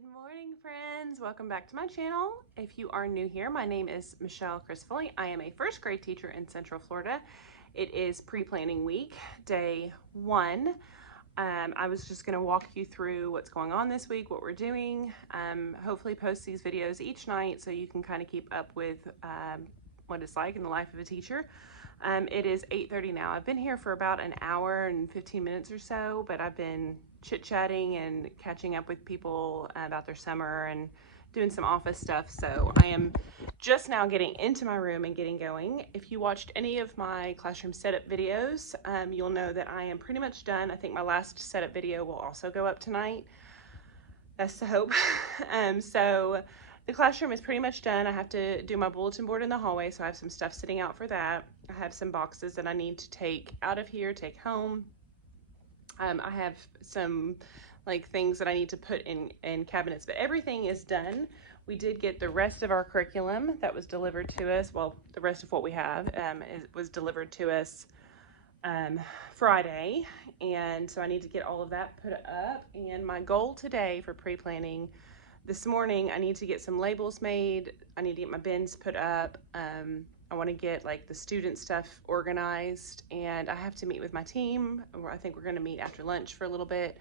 Good morning, friends. Welcome back to my channel. If you are new here, my name is Michelle Crisfoley. I am a first grade teacher in Central Florida. It is pre-planning week, day 1. I was just going to walk you through what's going on this week, what we're doing. Hopefully post these videos each night so you can kind of keep up with what it's like in the life of a teacher. It is 8:30 now. I've been here for about an hour and 15 minutes or so, but I've been chit-chatting and catching up with people about their summer and doing some office stuff. So I am just now getting into my room and getting going. If you watched any of my classroom setup videos, you'll know that I am pretty much done. I think my last setup video will also go up tonight. That's the hope. So the classroom is pretty much done. I have to do my bulletin board in the hallway, so I have some stuff sitting out for that. I have some boxes that I need to take out of here, take home. I have some things that I need to put in cabinets, but everything is done. We did get the rest of our curriculum that was delivered to us. Well, the rest of what we have was delivered to us Friday, and so I need to get all of that put up. And my goal today for pre-planning this morning, I need to get some labels made. I need to get my bins put up. I want to get the student stuff organized, and I have to meet with my team. I think we're going to meet after lunch for a little bit.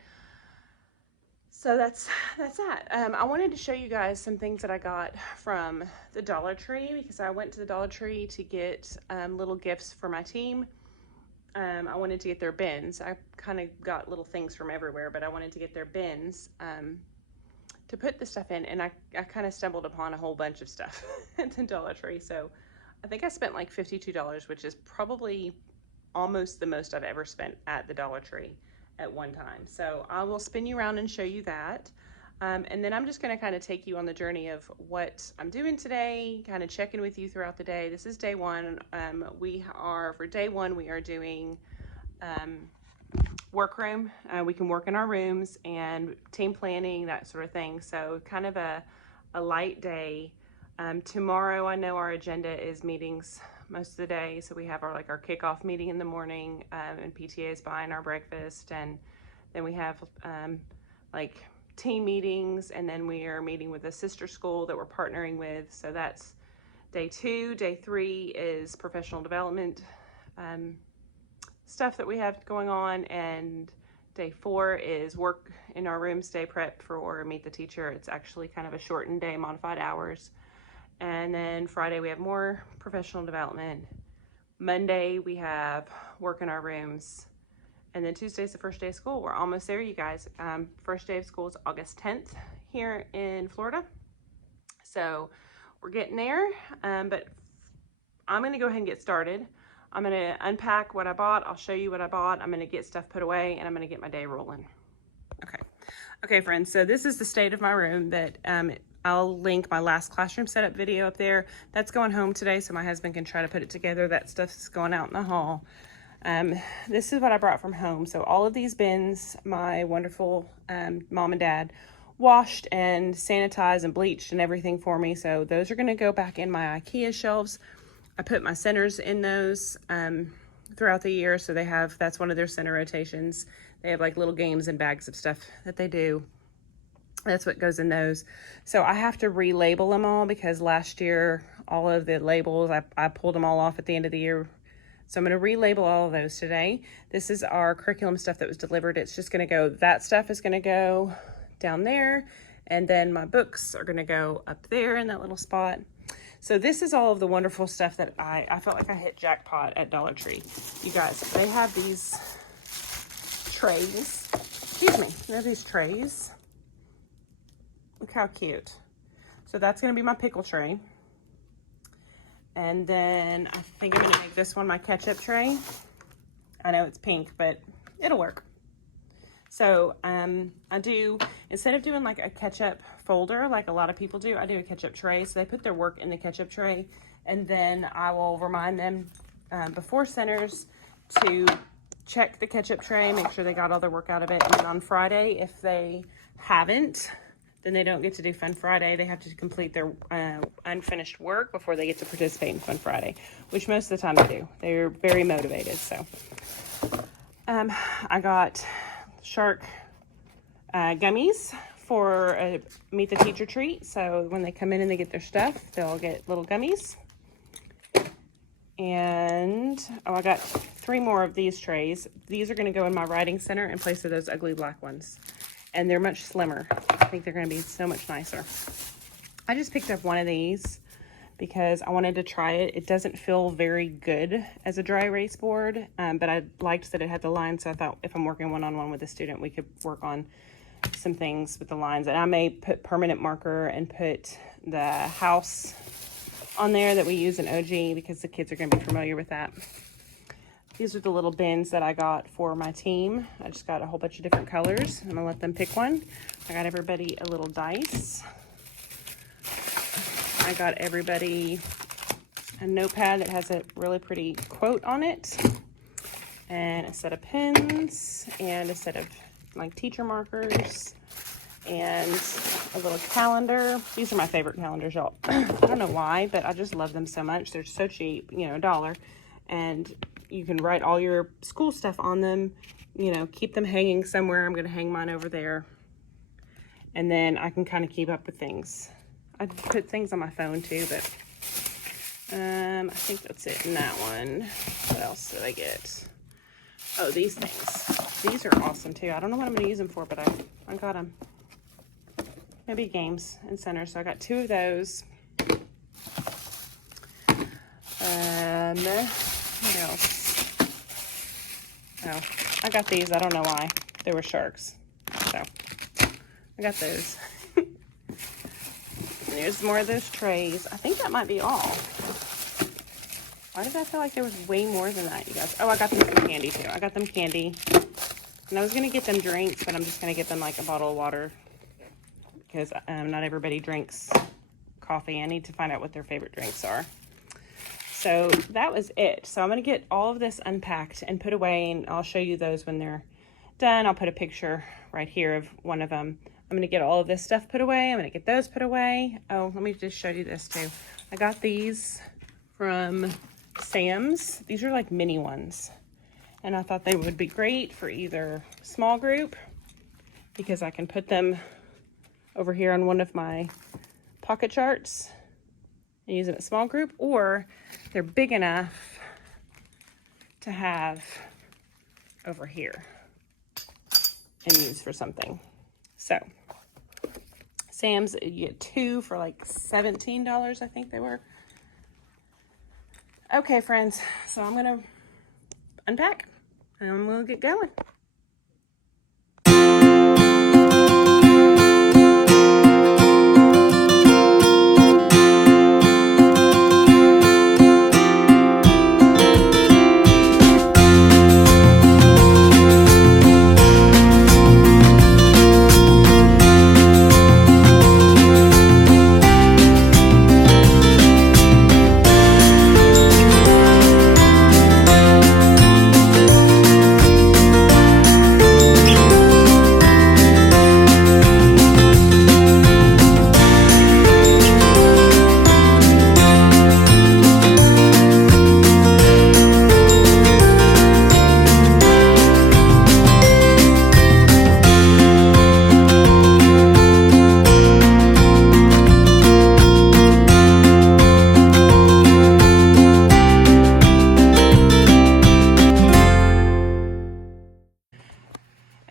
So that's that. I wanted to show you guys some things that I got from the Dollar Tree, because I went to the Dollar Tree to get little gifts for my team. I wanted to get their bins. I kind of got little things from everywhere, but I wanted to get their bins to put the stuff in, and I kind of stumbled upon a whole bunch of stuff at the Dollar Tree. So I think I spent like $52, which is probably almost the most I've ever spent at the Dollar Tree at one time. So I will spin you around and show you that. And then I'm just going to kind of take you on the journey of what I'm doing today, kind of checking with you throughout the day. This is day 1. For day 1, we are doing workroom. We can work in our rooms and team planning, that sort of thing. So kind of a light day. Tomorrow, I know our agenda is meetings most of the day. So we have our kickoff meeting in the morning, and PTA is buying our breakfast, and then we have team meetings, and then we are meeting with a sister school that we're partnering with. So that's day 2. Day 3 is professional development stuff that we have going on, and day 4 is work in our rooms, day prep for meet the teacher. It's actually kind of a shortened day, modified hours. And then Friday we have more professional development. Monday we have work in our rooms. And then Tuesday's the first day of school. We're almost there, you guys. First day of school is August 10th here in Florida. So we're getting there, but I'm gonna go ahead and get started. I'm gonna unpack what I bought. I'll show you what I bought. I'm gonna get stuff put away, and I'm gonna get my day rolling. Okay, friends, so this is the state of my room that I'll link my last classroom setup video up there. That's going home today so my husband can try to put it together. That stuff is going out in the hall. This is what I brought from home. So all of these bins, my wonderful mom and dad washed and sanitized and bleached and everything for me. So those are going to go back in my IKEA shelves. I put my centers in those throughout the year. So that's one of their center rotations. They have little games and bags of stuff that they do. That's what goes in those. So I have to relabel them all, because last year, all of the labels, I pulled them all off at the end of the year. So I'm going to relabel all of those today. This is our curriculum stuff that was delivered. It's just going to go, that stuff is going to go down there. And then my books are going to go up there in that little spot. So this is all of the wonderful stuff that I felt like I hit jackpot at Dollar Tree. You guys, they have these trays. Excuse me. They have these trays. Look how cute. So that's going to be my pickle tray. And then I think I'm going to make this one my ketchup tray. I know it's pink, but it'll work. So I do, instead of doing a ketchup folder like a lot of people do, I do a ketchup tray. So they put their work in the ketchup tray, and then I will remind them before centers to check the ketchup tray, make sure they got all their work out of it. And then on Friday, if they haven't, then they don't get to do Fun Friday. They have to complete their unfinished work before they get to participate in Fun Friday, which most of the time they do. They're very motivated. So I got shark gummies for a Meet the Teacher treat. So when they come in and they get their stuff, they'll get little gummies. And, oh, I got 3 more of these trays. These are going to go in my writing center in place of those ugly black ones. And they're much slimmer. I think they're going to be so much nicer. I just picked up one of these because I wanted to try it. It doesn't feel very good as a dry erase board, but I liked that it had the lines, so I thought if I'm working one-on-one with a student, we could work on some things with the lines. And I may put permanent marker and put the house on there that we use in OG because the kids are going to be familiar with that. These are the little bins that I got for my team. I just got a whole bunch of different colors. I'm going to let them pick one. I got everybody a little dice. I got everybody a notepad that has a really pretty quote on it, and a set of pens, and a set of like teacher markers, and a little calendar. These are my favorite calendars, y'all. I don't know why, but I just love them so much. They're so cheap, you know, $1, and you can write all your school stuff on them, you know, keep them hanging somewhere. I'm going to hang mine over there, and then I can kind of keep up with things. I put things on my phone too, but I think that's it in that one. What else did I get? Oh, these things. These are awesome too. I don't know what I'm going to use them for, but I got them. Maybe games and center. So I got 2 of those. What else? Oh, I got these. I don't know why. They were sharks. So I got those. There's more of those trays. I think that might be all. Why did I feel like there was way more than that, you guys? Oh, I got them some candy too. I got them candy. And I was going to get them drinks, but I'm just going to get them like a bottle of water because not everybody drinks coffee. I need to find out what their favorite drinks are. So that was it. So I'm going to get all of this unpacked and put away, and I'll show you those when they're done. I'll put a picture right here of one of them. I'm going to get all of this stuff put away. I'm going to get those put away. Oh, let me just show you this too. I got these from Sam's. These are like mini ones. And I thought they would be great for either small group, because I can put them over here on one of my pocket charts and use them at small group, or they're big enough to have over here and use for something. So Sam's, you get 2 for like $17, I think they were. Okay, friends, so I'm gonna unpack and I'm gonna get going.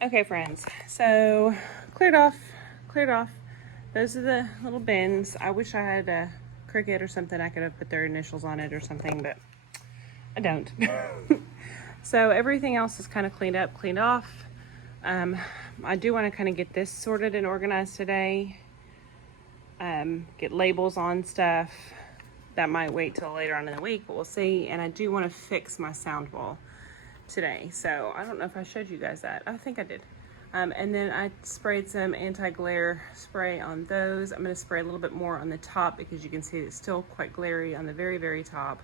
Okay, friends, so cleared off. Those are the little bins. I wish I had a Cricut or something. I could have put their initials on it or something, but I don't. So everything else is kind of cleaned up, cleaned off. I do want to kind of get this sorted and organized today. Get labels on stuff. That might wait till later on in the week, but we'll see. And I do want to fix my sound wall today. So I don't know if I showed you guys that. I think I did. And then I sprayed some anti-glare spray on those. I'm going to spray a little bit more on the top because you can see it's still quite glary on the very, very top.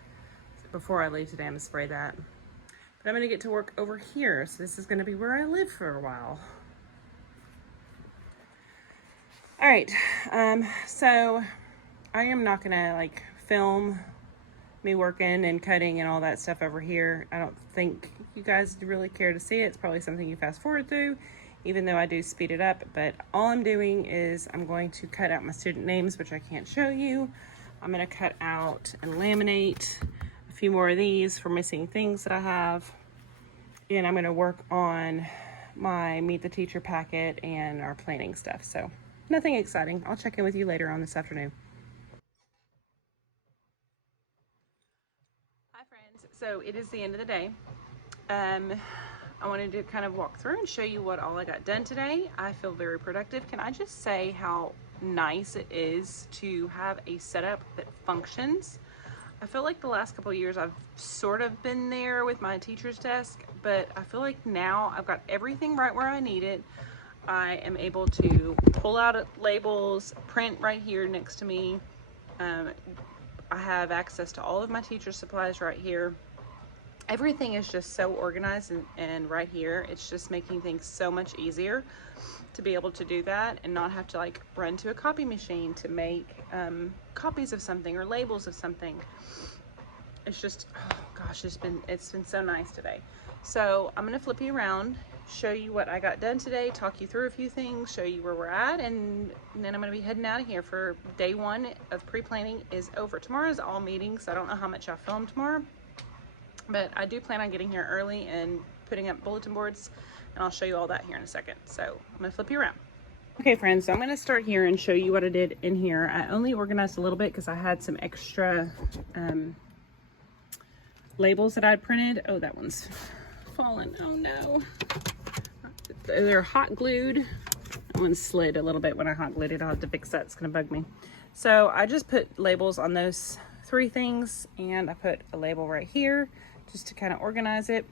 Before I leave today, I'm going to spray that. But I'm going to get to work over here. So this is going to be where I live for a while. All right. So I am not going to like film me working and cutting and all that stuff over here. I don't think you guys really care to see it. It's probably something you fast forward through. even though I do speed it up. But all I'm doing is I'm going to cut out my student names, which I can't show you. I'm going to cut out and laminate a few more of these for missing things that I have. And I'm going to work on my Meet the Teacher packet and our planning stuff. So nothing exciting. I'll check in with you later on this afternoon. Hi friends. So it is the end of the day. I wanted to kind of walk through and show you what all I got done today. I feel very productive. Can I just say how nice it is to have a setup that functions? I feel like the last couple of years I've sort of been there with my teacher's desk, but I feel like now I've got everything right where I need it. I am able to pull out labels, print right here next to me. I have access to all of my teacher supplies right here. Everything is just so organized and right here. It's just making things so much easier to be able to do that and not have to like run to a copy machine to make copies of something or labels of something. It's just, oh gosh, it's been so nice today. So I'm gonna flip you around, show you what I got done today, talk you through a few things, show you where we're at, and then I'm gonna be heading out of here for day one of pre-planning is over. Tomorrow is all meetings, so I don't know how much I'll film tomorrow. But I do plan on getting here early and putting up bulletin boards, and I'll show you all that here in a second. So I'm gonna flip you around. Okay friends, so I'm gonna start here and show you what I did in here. I only organized a little bit because I had some extra labels that I'd printed. Oh, that one's fallen, oh no. They're hot glued. That one slid a little bit when I hot glued it. I'll have to fix that, it's gonna bug me. So I just put labels on those 3 things, and I put a label right here just to kind of organize it.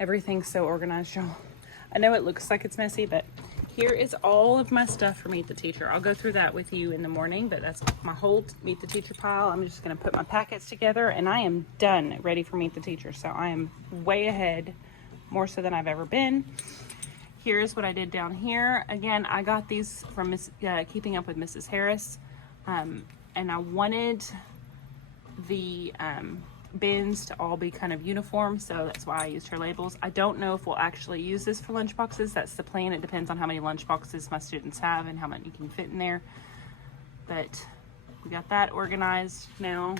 Everything's so organized, y'all. I know it looks like it's messy, but here is all of my stuff for Meet the Teacher. I'll go through that with you in the morning, but that's my whole Meet the Teacher pile. I'm just gonna put my packets together and I am done, ready for Meet the Teacher. So I am way ahead, more so than I've ever been. Here's what I did down here. Again, I got these from Keeping Up with Mrs. Harris. And I wanted the bins to all be kind of uniform, so that's why I used her labels. I don't know if we'll actually use this for lunch boxes. That's the plan. It depends on how many lunch boxes my students have and how much you can fit in there. But we got that organized now.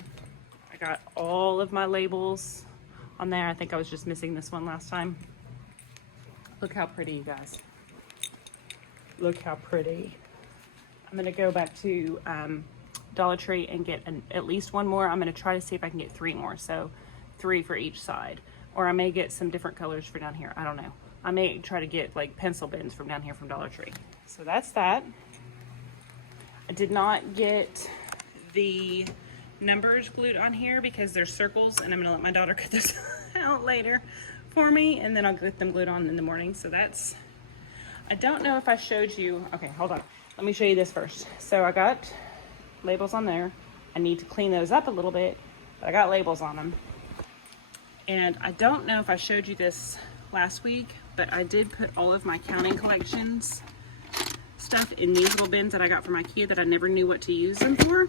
I got all of my labels on there. I think I was just missing this one last time. Look how pretty, you guys. Look how pretty. I'm gonna go back to Dollar Tree and get at least one more. I'm going to try to see if I can get 3 more, so 3 for each side, or I may get some different colors for down here. I don't know. I may try to get like pencil bins from down here from Dollar Tree. So that's that. I did not get the numbers glued on here because they're circles, and I'm going to let my daughter cut those out later for me, and then I'll get them glued on in the morning. So that's, I don't know if I showed you. Okay, hold on. Let me show you this first. So I got labels on there. I need to clean those up a little bit, but I got labels on them. And I don't know if I showed you this last week, but I did put all of my counting collections stuff in these little bins that I got from IKEA that I never knew what to use them for.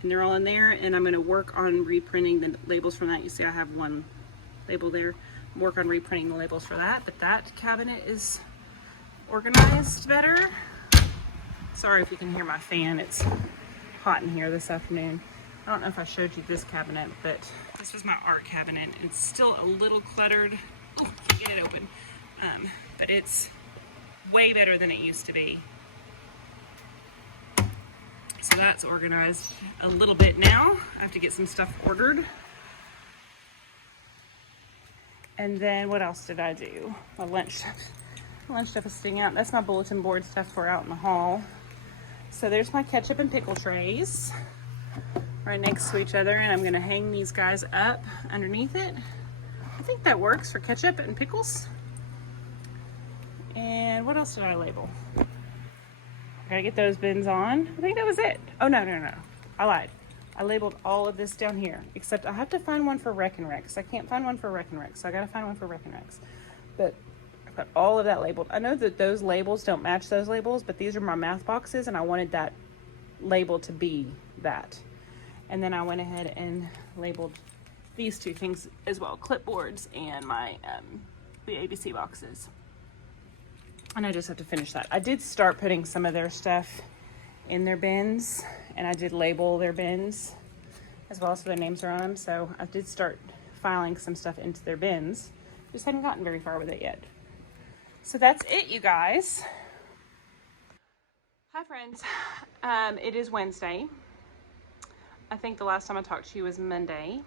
And they're all in there, and I'm going to work on reprinting the labels from that. You see I have one label there. Work on reprinting the labels for that, but that cabinet is organized better. Sorry if you can hear my fan. It's hot in here this afternoon. I don't know if I showed you this cabinet, but this was my art cabinet. It's still a little cluttered. Oh, can't get it open. But it's way better than it used to be. So that's organized a little bit now. I have to get some stuff ordered. And then what else did I do? My lunch stuff. My lunch stuff is sitting out. That's my bulletin board stuff for out in the hall. So there's my ketchup and pickle trays right next to each other, and I'm gonna hang these guys up underneath it. I think that works for ketchup and pickles. And what else did I label? I gotta get those bins on. I think that was it. Oh, no. I lied. I labeled all of this down here, except I have to find one for Rec and Rex. I can't find one for Rec and Rex, so I gotta find one for Rec and Rex. But I've got all of that labeled. I know that those labels don't match those labels, but these are my math boxes, and I wanted that label to be that. And then I went ahead and labeled these 2 things as well, clipboards and my the ABC boxes. And I just have to finish that. I did start putting some of their stuff in their bins, and I did label their bins as well, so their names are on them. So I did start filing some stuff into their bins. Just hadn't gotten very far with it yet. So that's it, you guys. Hi, friends. It is Wednesday. I think the last time I talked to you was Monday.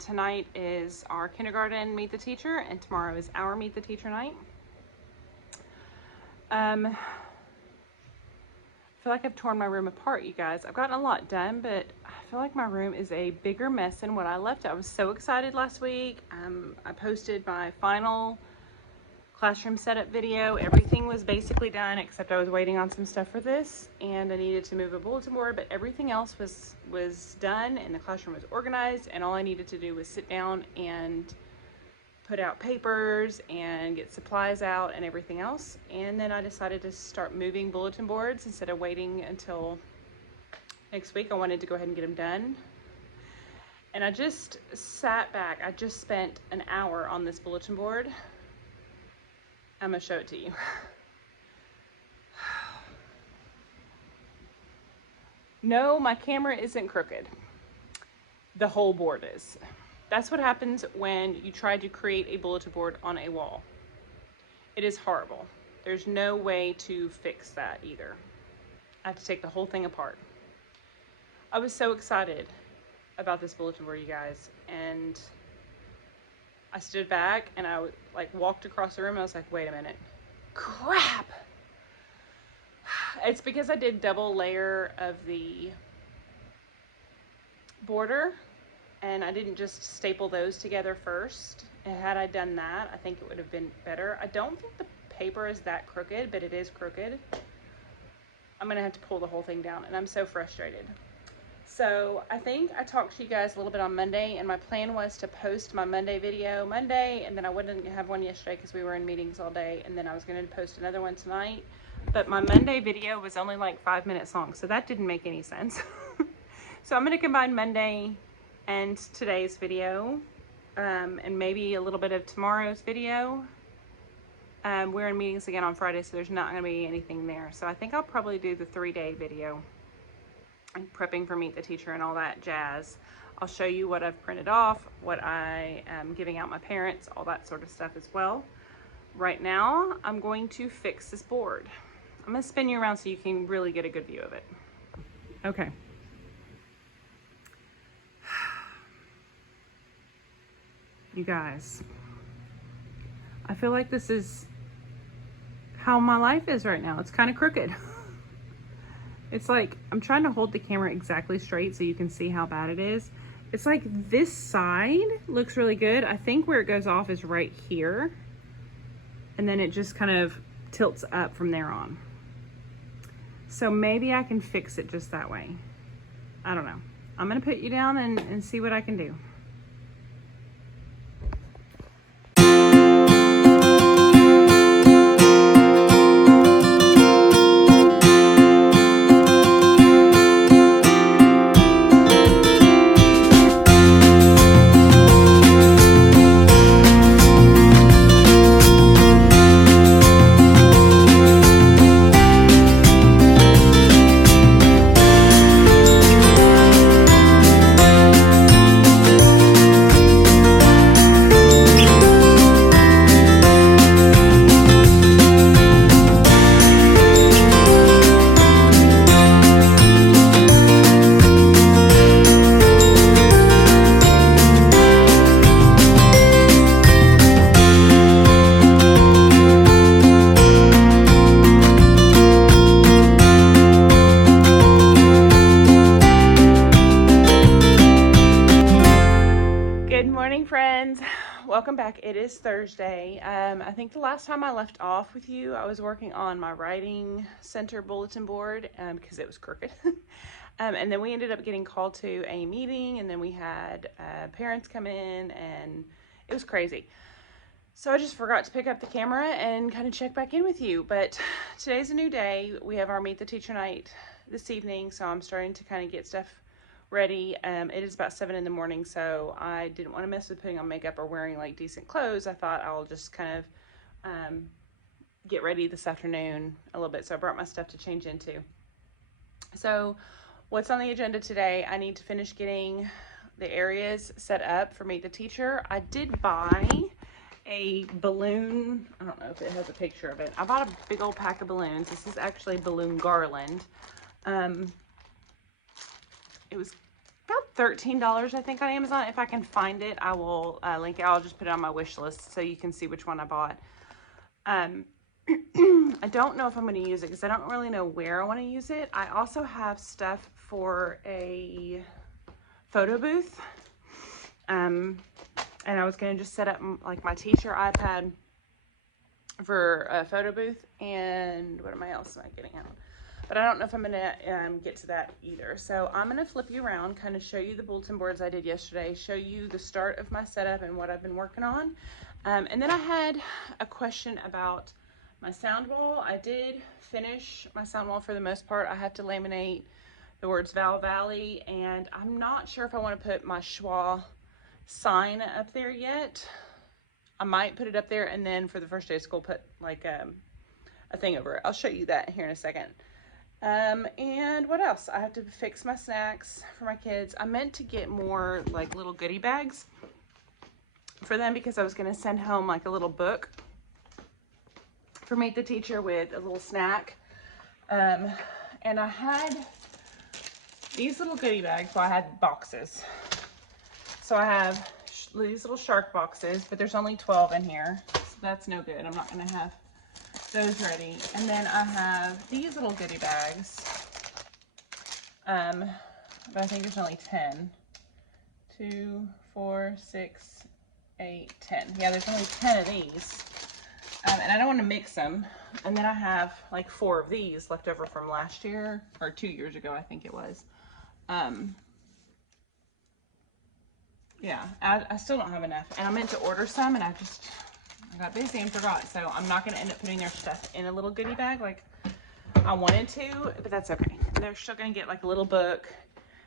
Tonight is our kindergarten Meet the Teacher, and tomorrow is our Meet the Teacher night. I feel like I've torn my room apart, you guys. I've gotten a lot done, but I feel like my room is a bigger mess than what I left it. I was so excited last week. I posted my final classroom setup video. Everything was basically done except I was waiting on some stuff for this, and I needed to move a bulletin board, but everything else was done, and the classroom was organized, and all I needed to do was sit down and put out papers and get supplies out and everything else. And then I decided to start moving bulletin boards instead of waiting until next week. I wanted to go ahead and get them done. And I just sat back. I just spent an hour on this bulletin board. I'm gonna show it to you. No, my camera isn't crooked. The whole board is. That's what happens when you try to create a bulletin board on a wall. It is horrible. There's no way to fix that either. I have to take the whole thing apart. I was so excited about this bulletin board, you guys, and I stood back and I walked across the room and I was like, wait a minute, crap. It's because I did double layer of the border, and I didn't just staple those together first. And had I done that, I think it would have been better. I don't think the paper is that crooked, but it is crooked. I'm gonna have to pull the whole thing down, and I'm so frustrated. So I think I talked to you guys a little bit on Monday, and my plan was to post my Monday video Monday, and then I wouldn't have one yesterday because we were in meetings all day, and then I was gonna post another one tonight. But my Monday video was only like 5 minutes long, so that didn't make any sense. So I'm gonna combine Monday and today's video, and maybe a little bit of tomorrow's video. We're in meetings again on Friday, so there's not going to be anything there. So I think I'll probably do the 3-day video and prepping for Meet the Teacher and all that jazz. I'll show you what I've printed off, what I am giving out my parents, all that sort of stuff as well. Right now, I'm going to fix this board. I'm going to spin you around so you can really get a good view of it. Okay. You guys, I feel like this is how my life is right now. It's kind of crooked. It's like, I'm trying to hold the camera exactly straight so you can see how bad it is. It's like this side looks really good. I think where it goes off is right here. And then it just kind of tilts up from there on. So maybe I can fix it just that way. I don't know. I'm gonna put you down and see what I can do. Welcome back. It is Thursday. I think the last time I left off with you, I was working on my writing center bulletin board because it was crooked. And then we ended up getting called to a meeting, and then we had parents come in, and it was crazy. So I just forgot to pick up the camera and kind of check back in with you. But today's a new day. We have our Meet the Teacher night this evening, so I'm starting to kind of get stuff ready. It is about 7 in the morning, so I didn't want to mess with putting on makeup or wearing like decent clothes. I thought I'll just kind of get ready this afternoon a little bit. So I brought my stuff to change into. So what's on the agenda today? I need to finish getting the areas set up for Meet the Teacher. I did buy a balloon. I don't know if it has a picture of it. I bought a big old pack of balloons. This is actually balloon Garland. It was about $13, I think, on Amazon. If I can find it, I will link it. I'll just put it on my wish list so you can see which one I bought. I don't know if I'm going to use it because I don't really know where I want to use it. I also have stuff for a photo booth. And I was going to just set up like my teacher iPad for a photo booth. And what am I getting out? But I don't know if I'm going to get to that either. So I'm going to flip you around, kind of show you the bulletin boards I did yesterday, show you the start of my setup and what I've been working on. And then I had a question about my sound wall. I did finish my sound wall for the most part. I have to laminate the words Val Valley, and I'm not sure if I want to put my schwa sign up there yet. I might put it up there and then for the first day of school put like a thing over it. I'll show you that here in a second. And what else? I have to fix my snacks for my kids. I meant to get more like little goodie bags for them because I was going to send home like a little book for Meet the Teacher with a little snack. And I had these little goodie bags. Well, I had boxes. So I have these little shark boxes, but there's only 12 in here. So that's no good. I'm not going to have those ready. And then I have these little goodie bags. But I think there's only 10. 2, 4, 6, 8, 10. Yeah, there's only 10 of these. And I don't want to mix them. And then I have like 4 of these left over from last year, or 2 years ago, I think it was. Yeah, I still don't have enough. And I meant to order some, and I got busy and forgot. So I'm not going to end up putting their stuff in a little goodie bag like I wanted to, but that's okay. They're still going to get like a little book.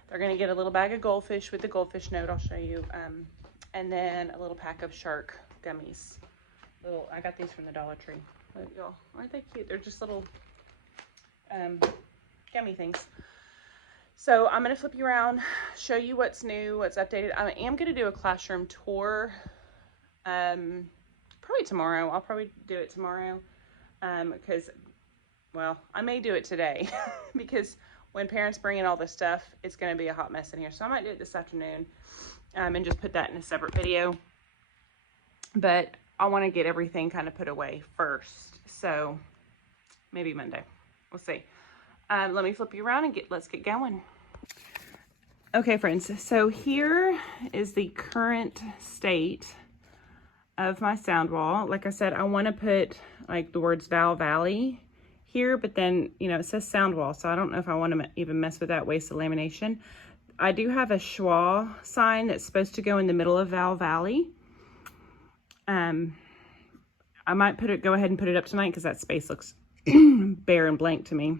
They're going to get a little bag of goldfish with the goldfish note I'll show you. And then a little pack of shark gummies. I got these from the Dollar Tree. Look, y'all, aren't they cute? They're just little gummy things. So I'm going to flip you around, show you what's new, what's updated. I am going to do a classroom tour probably tomorrow. I'll probably do it tomorrow because, well, I may do it today because when parents bring in all this stuff, it's going to be a hot mess in here. So I might do it this afternoon and just put that in a separate video. But I want to get everything kind of put away first. So maybe Monday. We'll see. Let me flip you around and let's get going. Okay, friends. So here is the current state of my sound wall. Like I said, I want to put like the words Val Valley here, but then, you know, it says sound wall. So I don't know if I want to even mess with that waste of lamination. I do have a schwa sign that's supposed to go in the middle of Val Valley. I might go ahead and put it up tonight because that space looks bare and blank to me.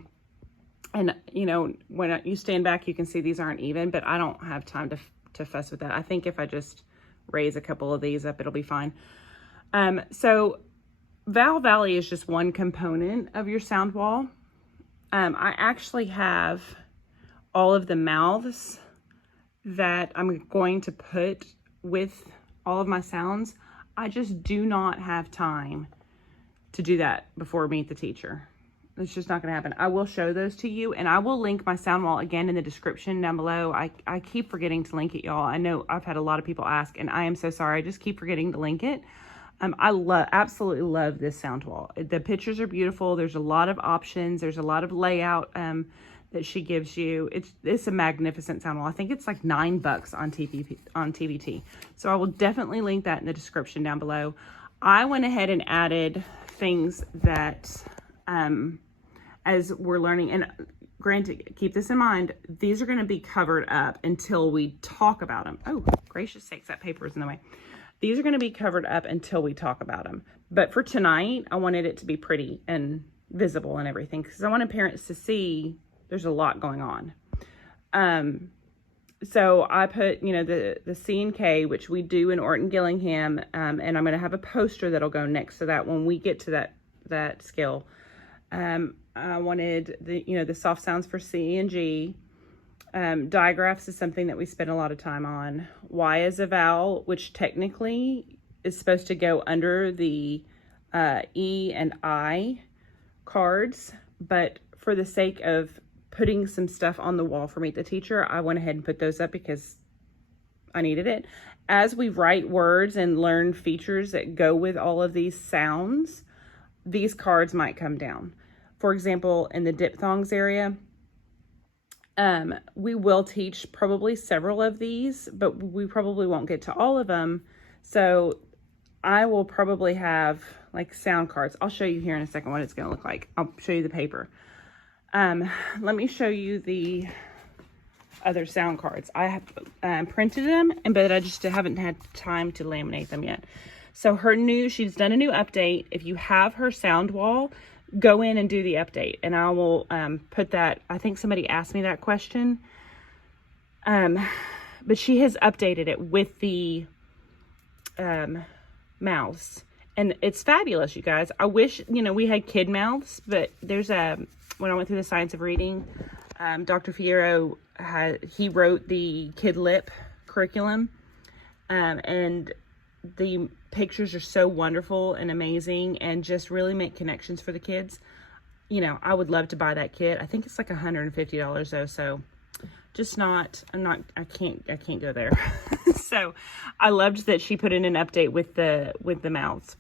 And, you know, when you stand back, you can see these aren't even, but I don't have time to fuss with that. I think if I just raise a couple of these up, it'll be fine. So Val Valley is just one component of your sound wall. I actually have all of the mouths that I'm going to put with all of my sounds. I just do not have time to do that before Meet the Teacher. It's just not going to happen. I will show those to you, and I will link my sound wall again in the description down below. I keep forgetting to link it, y'all. I know I've had a lot of people ask, and I am so sorry. I just keep forgetting to link it. I absolutely love this sound wall. The pictures are beautiful. There's a lot of options. There's a lot of layout that she gives you. It's a magnificent sound wall. I think it's like $9 on TVT. So I will definitely link that in the description down below. I went ahead and added things that as we're learning, and granted, keep this in mind, these are going to be covered up until we talk about them. Oh, gracious sakes, that paper is in the way. These are going to be covered up until we talk about them. But for tonight, I wanted it to be pretty and visible and everything because I wanted parents to see there's a lot going on. So I put, you know, the C and K, which we do in Orton Gillingham, and I'm going to have a poster that'll go next to that when we get to that that skill. I wanted the soft sounds for C and G. Digraphs is something that we spend a lot of time on. Y is a vowel, which technically is supposed to go under the E and I cards, but for the sake of putting some stuff on the wall for Meet the Teacher, I went ahead and put those up because I needed it. As we write words and learn features that go with all of these sounds, these cards might come down. For example, in the diphthongs area, we will teach probably several of these, but we probably won't get to all of them. So I will probably have like sound cards. I'll show you here in a second what it's going to look like. I'll show you the paper. Let me show you the other sound cards. I have printed them, but I just haven't had time to laminate them yet. So she's done a new update. If you have her sound wall, go in and do the update, and I will put that. I think somebody asked me that question, but she has updated it with the mouths, and it's fabulous, you guys. I wish we had kid mouths, but there's when I went through the science of reading, Dr. Fierro he wrote the kid lip curriculum, and the pictures are so wonderful and amazing and just really make connections for the kids. I would love to buy that kit. I think it's like $150 though, so I can't go there. So I loved that she put in an update with the mouths.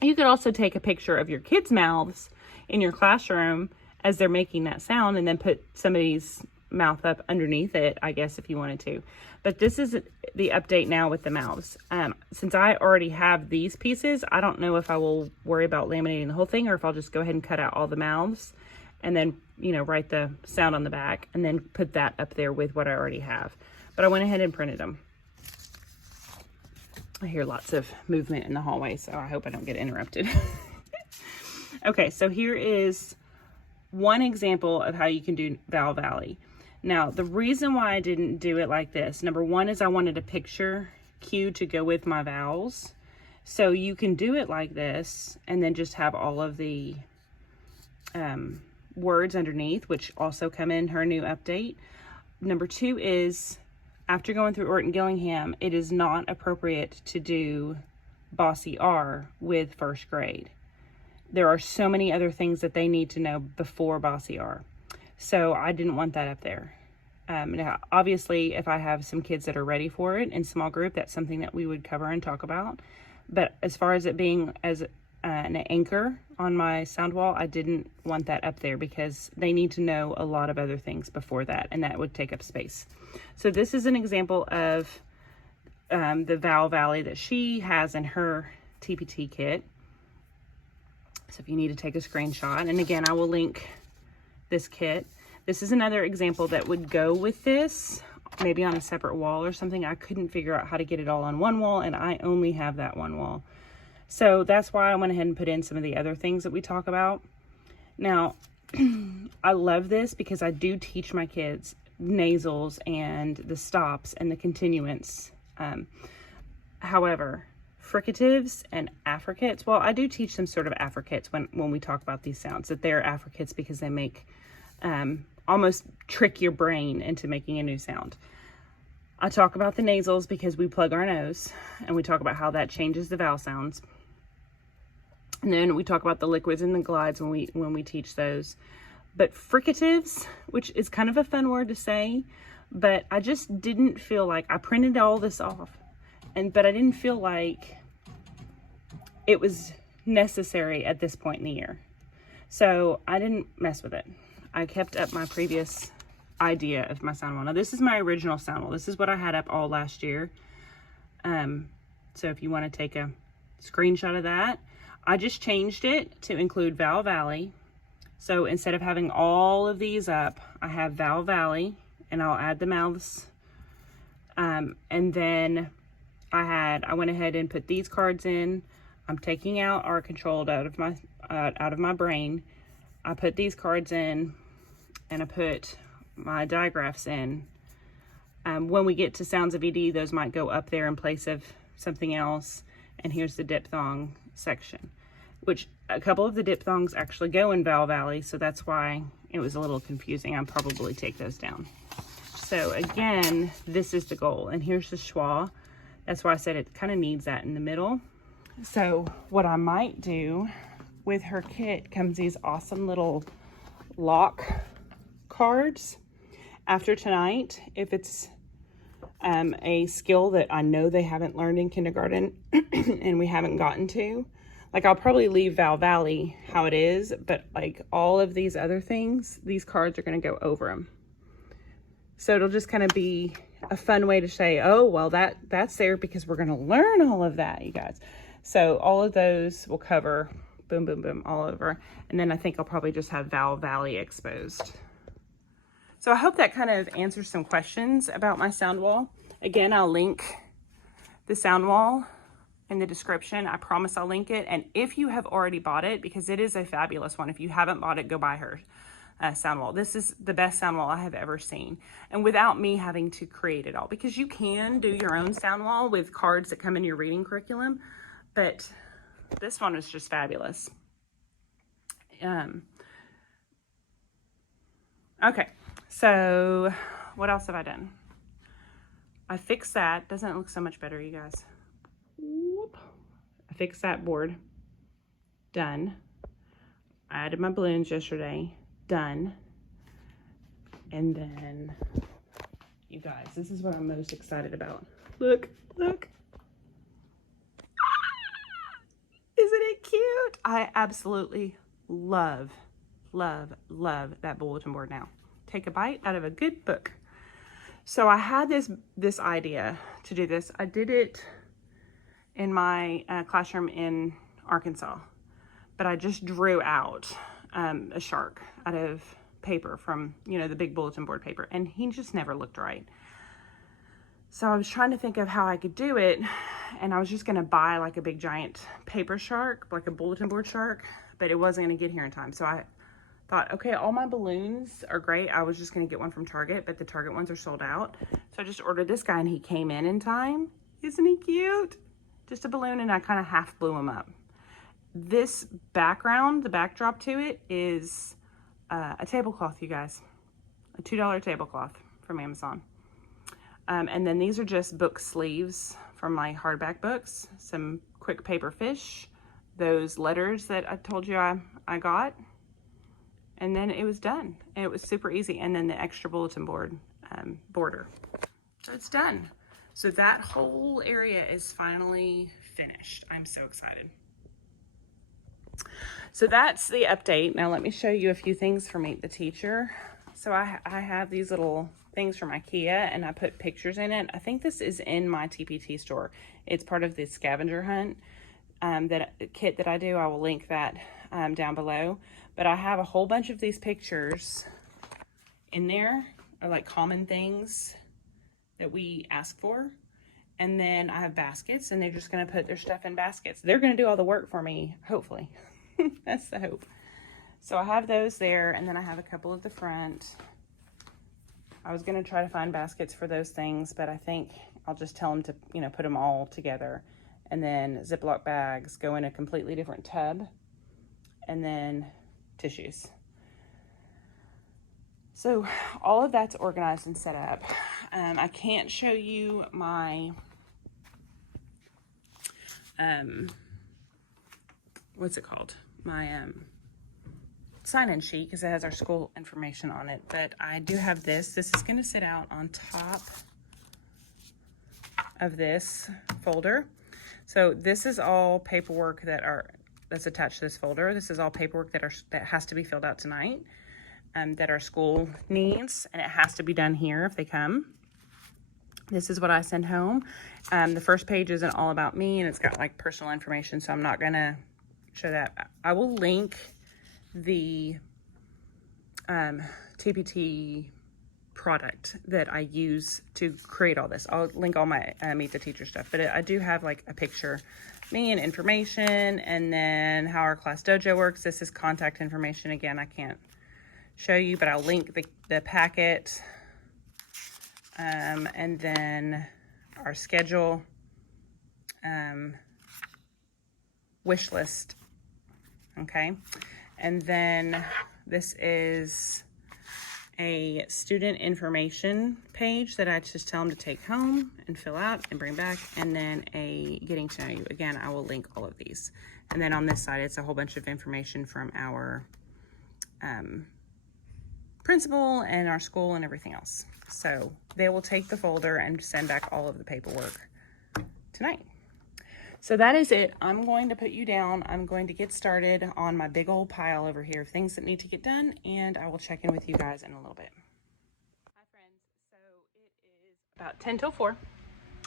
You could also take a picture of your kids' mouths in your classroom as they're making that sound, and then put somebody's mouth up underneath it, I guess, if you wanted to. But this is the update now with the mouths. Since I already have these pieces, I don't know if I will worry about laminating the whole thing, or if I'll just go ahead and cut out all the mouths and then, write the sound on the back and then put that up there with what I already have. But I went ahead and printed them. I hear lots of movement in the hallway, so I hope I don't get interrupted. Okay, so here is one example of how you can do Vowel Valley. Now, the reason why I didn't do it like this, number one, is I wanted a picture cue to go with my vowels. So you can do it like this and then just have all of the words underneath, which also come in her new update. Number two is, after going through Orton Gillingham, it is not appropriate to do Bossy R with first grade. There are so many other things that they need to know before Bossy R. So I didn't want that up there. Now, obviously, if I have some kids that are ready for it in small group, that's something that we would cover and talk about. But as far as it being as an anchor on my sound wall, I didn't want that up there because they need to know a lot of other things before that, and that would take up space. So this is an example of the Vowel Valley that she has in her TPT kit. So if you need to take a screenshot, and again, I will link this kit. This is another example that would go with this, maybe on a separate wall or something. I couldn't figure out how to get it all on one wall, and I only have that one wall. So that's why I went ahead and put in some of the other things that we talk about. Now, I love this because I do teach my kids nasals and the stops and the continuants. However, fricatives and affricates, well, I do teach them sort of affricates when we talk about these sounds, that they're affricates because they make almost trick your brain into making a new sound. I talk about the nasals because we plug our nose, and we talk about how that changes the vowel sounds. And then we talk about the liquids and the glides when we teach those. But fricatives, which is kind of a fun word to say, but I just didn't feel like, I printed all this off, but I didn't feel like it was necessary at this point in the year. So I didn't mess with it. I kept up my previous idea of my sound wall. Now this is my original sound wall. This is what I had up all last year. So if you want to take a screenshot of that, I just changed it to include Vowel Valley. So instead of having all of these up, I have Vowel Valley, and I'll add the mouths. And then I went ahead and put these cards in. I'm taking out R controlled out of my brain. I put these cards in, and I put my digraphs in. When we get to sounds of ED, those might go up there in place of something else. And here's the diphthong section, which a couple of the diphthongs actually go in Val Valley, so that's why it was a little confusing. I'll probably take those down. So again, this is the goal, and here's the schwa. That's why I said it kind of needs that in the middle. So what I might do with her kit comes these awesome little lock cards. After tonight, if it's a skill that I know they haven't learned in kindergarten and we haven't gotten to, like, I'll probably leave Val Valley how it is, but like all of these other things, these cards are going to go over them. So it'll just kind of be a fun way to say, oh, well, that's there because we're going to learn all of that, you guys. So all of those will cover boom, boom, boom all over. And then I think I'll probably just have Val Valley exposed. So I hope that kind of answers some questions about my sound wall. Again, I'll link the sound wall in the description. I promise I'll link it. And if you have already bought it, because it is a fabulous one, if you haven't bought it, go buy her sound wall. This is the best sound wall I have ever seen. And without me having to create it all, because you can do your own sound wall with cards that come in your reading curriculum, but this one was just fabulous. Okay, so what else have I done? I fixed that. Doesn't it look so much better, you guys? Whoop. I fixed that board. Done. I added my balloons yesterday. Done. And then, you guys, this is what I'm most excited about. Look, look. Isn't it cute? I absolutely love that bulletin board now. Take a bite out of a good book. So I had this idea to do this. I did it in my classroom in Arkansas, but I just drew out a shark out of paper from, you know, the big bulletin board paper, and he just never looked right. So I was trying to think of how I could do it, and I was just gonna buy like a big giant paper shark, like a bulletin board shark, but it wasn't gonna get here in time. So I thought, okay, all my balloons are great. I was just gonna get one from Target, but the Target ones are sold out. So I just ordered this guy, and he came in time. Isn't he cute? Just a balloon, and I kind of half blew him up. This background, the backdrop to it is a tablecloth, you guys. A $2 tablecloth from Amazon. And then these are just book sleeves from my hardback books. Some quick paper fish. Those letters that I told you I got. And then it was done. And it was super easy. And then the extra bulletin board border. So it's done. So that whole area is finally finished. I'm so excited. So that's the update. Now let me show you a few things for Meet the Teacher. So I have these little things from IKEA, and I put pictures in it. I think this is in my TPT store. It's part of the scavenger hunt kit that I do. I will link that down below. But I have a whole bunch of these pictures in there, are like common things that we ask for. And then I have baskets, and they're just going to put their stuff in baskets. They're going to do all the work for me, hopefully. That's the hope. So I have those there, and then I have a couple at the front. I was going to try to find baskets for those things, but I think I'll just tell them to, you know, put them all together. And then Ziploc bags go in a completely different tub. And then tissues. So all of that's organized and set up. I can't show you my, what's it called? My sign-in sheet, because it has our school information on it. But I do have this. This is going to sit out on top of this folder. So this is all paperwork that's attached to this folder. This is all paperwork that has to be filled out tonight, that our school needs, and it has to be done here if they come. This is what I send home. The first page isn't all about me, and it's got like personal information, so I'm not gonna show that. I will link the TPT product that I use to create all this. I'll link all my Meet the Teacher stuff, but I do have like a picture, me and information, and then how our class dojo works. This is contact information. Again, I can't show you, but I'll link the packet, and then our schedule, wish list, okay? And then this is a student information page that I just tell them to take home and fill out and bring back, and then a getting to know you. Again, I will link all of these. And then on this side, it's a whole bunch of information from our principal and our school and everything else. So they will take the folder and send back all of the paperwork tonight. So that is it. I'm going to put you down. I'm going to get started on my big old pile over here of things that need to get done, and I will check in with you guys in a little bit. Hi friends, so it is about 10 till 4.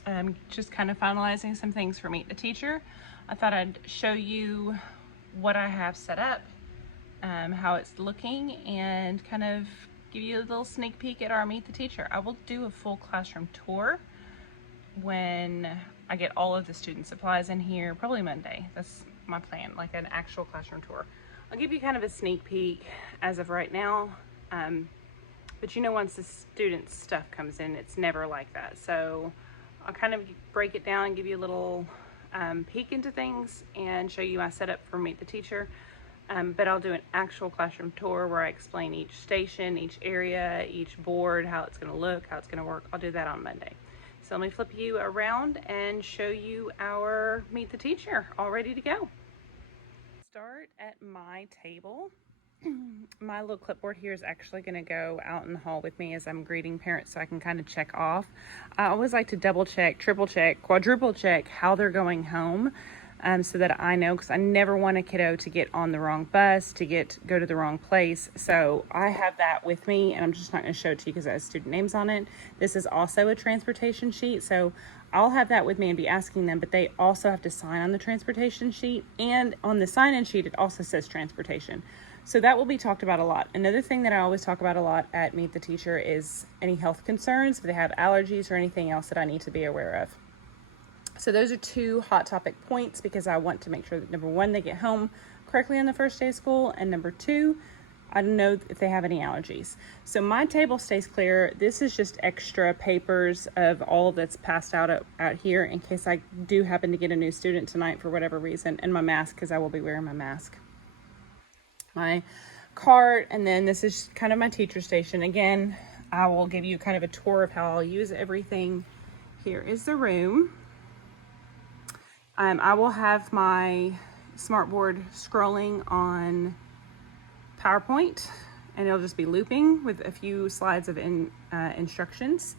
I'm just kind of finalizing some things for Meet the Teacher. I thought I'd show you what I have set up, how it's looking, and kind of give you a little sneak peek at our Meet the Teacher. I will do a full classroom tour when I get all of the student supplies in here, probably Monday. That's my plan, like an actual classroom tour. I'll give you kind of a sneak peek as of right now, but you know, once the student stuff comes in, it's never like that. So I'll kind of break it down and give you a little peek into things and show you my setup for Meet the Teacher. But I'll do an actual classroom tour where I explain each station, each area, each board, how it's going to look, how it's going to work. I'll do that on Monday. So let me flip you around and show you our Meet the Teacher, all ready to go. Start at my table. My little clipboard here is actually going to go out in the hall with me as I'm greeting parents, so I can kind of check off. I always like to double check, triple check, quadruple check how they're going home, so that I know, because I never want a kiddo to get on the wrong bus, to go to the wrong place. So I have that with me, and I'm just not going to show it to you because it has student names on it. This is also a transportation sheet, so I'll have that with me and be asking them, but they also have to sign on the transportation sheet, and on the sign-in sheet it also says transportation. So that will be talked about a lot. Another thing that I always talk about a lot at Meet the Teacher is any health concerns, if they have allergies or anything else that I need to be aware of. So those are two hot topic points, because I want to make sure that, number one, they get home correctly on the first day of school, and number two, I don't know if they have any allergies. So my table stays clear. This is just extra papers of all that's passed out here in case I do happen to get a new student tonight for whatever reason, and my mask, because I will be wearing my mask. My cart, and then this is kind of my teacher station. Again, I will give you kind of a tour of how I'll use everything. Here is the room. I will have my smartboard scrolling on PowerPoint, and it'll just be looping with a few slides of instructions.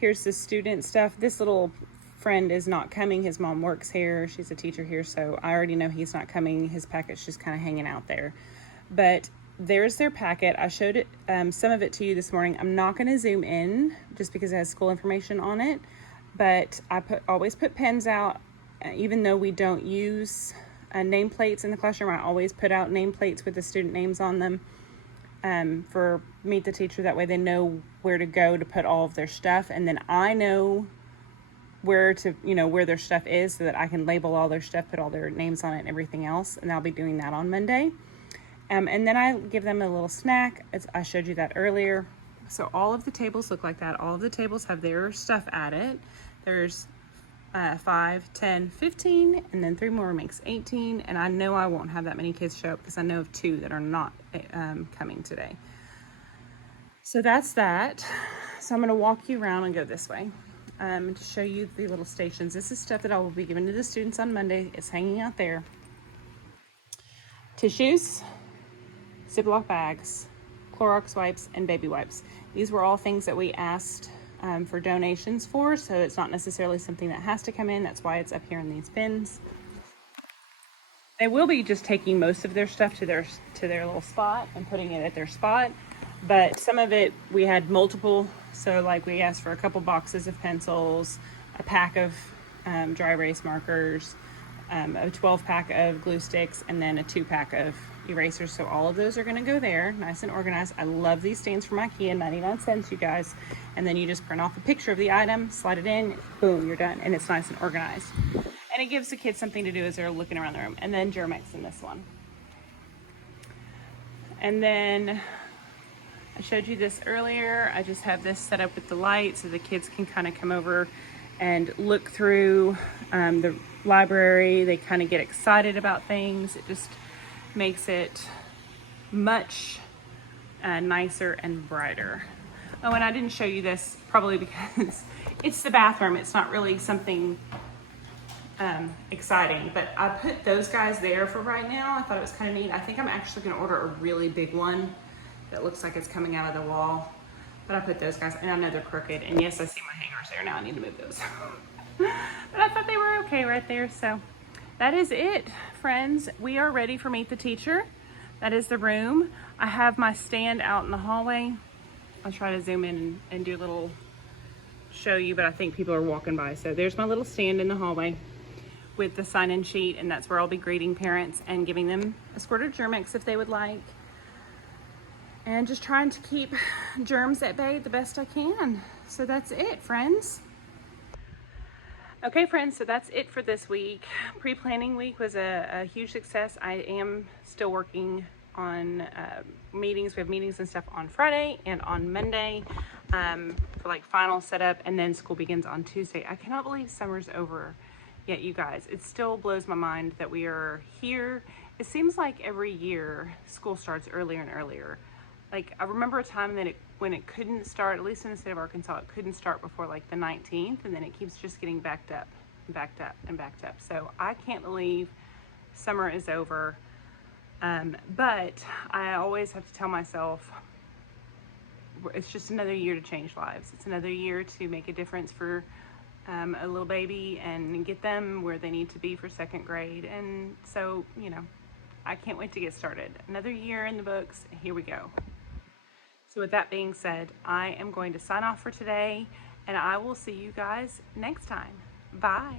Here's the student stuff. This little friend is not coming. His mom works here. She's a teacher here, so I already know he's not coming. His packet's just kind of hanging out there. But there's their packet. I showed it, some of it to you this morning. I'm not going to zoom in just because it has school information on it, but I always put pens out. Even though we don't use nameplates in the classroom, I always put out nameplates with the student names on them for Meet the Teacher. That way they know where to go to put all of their stuff, and then I know where their stuff is, so that I can label all their stuff, put all their names on it and everything else, and I'll be doing that on Monday. And then I give them a little snack. I showed you that earlier. So all of the tables look like that. All of the tables have their stuff added. There's 5, 10, 15, and then 3 more makes 18. And I know I won't have that many kids show up because I know of 2 that are not coming today. So that's that. So I'm going to walk you around and go this way to show you the little stations. This is stuff that I will be giving to the students on Monday. It's hanging out there. Tissues, Ziploc bags, Clorox wipes, and baby wipes. These were all things that we asked for donations for, so it's not necessarily something that has to come in. That's why it's up here in these bins. They will be just taking most of their stuff to their little spot and putting it at their spot, but some of it we had multiple. So like we asked for a couple boxes of pencils, a pack of dry erase markers, a 12-pack of glue sticks, and then a 2-pack of erasers. So all of those are going to go there, nice and organized. I love these stands from IKEA, 99 cents, you guys. And then you just print off a picture of the item, slide it in, boom, you're done. And it's nice and organized. And it gives the kids something to do as they're looking around the room. And then Germex in this one. And then I showed you this earlier. I just have this set up with the light so the kids can kind of come over and look through the library. They kind of get excited about things. It just makes it much nicer and brighter. Oh, and I didn't show you this probably because it's the bathroom. It's not really something exciting, but I put those guys there for right now. I thought it was kind of neat. I think I'm actually going to order a really big one that looks like it's coming out of the wall, but I put those guys, and I know they're crooked, and yes, I see my hangers there now. I need to move those. But I thought they were okay right there. So that is it, friends. We are ready for Meet the Teacher. That is the room. I have my stand out in the hallway. I'll try to zoom in and do a little show you, but I think people are walking by. So there's my little stand in the hallway with the sign-in sheet, and that's where I'll be greeting parents and giving them a squirt of Germ-X if they would like. And just trying to keep germs at bay the best I can. So that's it, friends. Okay, friends, so that's it for this week. Pre-planning week was a huge success. I am still working on meetings. We have meetings and stuff on Friday and on Monday for like final setup, and then school begins on Tuesday. I cannot believe summer's over yet, you guys. It still blows my mind that we are here. It seems like every year school starts earlier and earlier. Like, I remember a time that when it couldn't start, at least in the state of Arkansas, it couldn't start before like the 19th, and then it keeps just getting backed up and backed up and backed up. So I can't believe summer is over. But I always have to tell myself, it's just another year to change lives. It's another year to make a difference for a little baby and get them where they need to be for second grade. And so, you know, I can't wait to get started. Another year in the books. Here we go. So with that being said, I am going to sign off for today, and I will see you guys next time. Bye.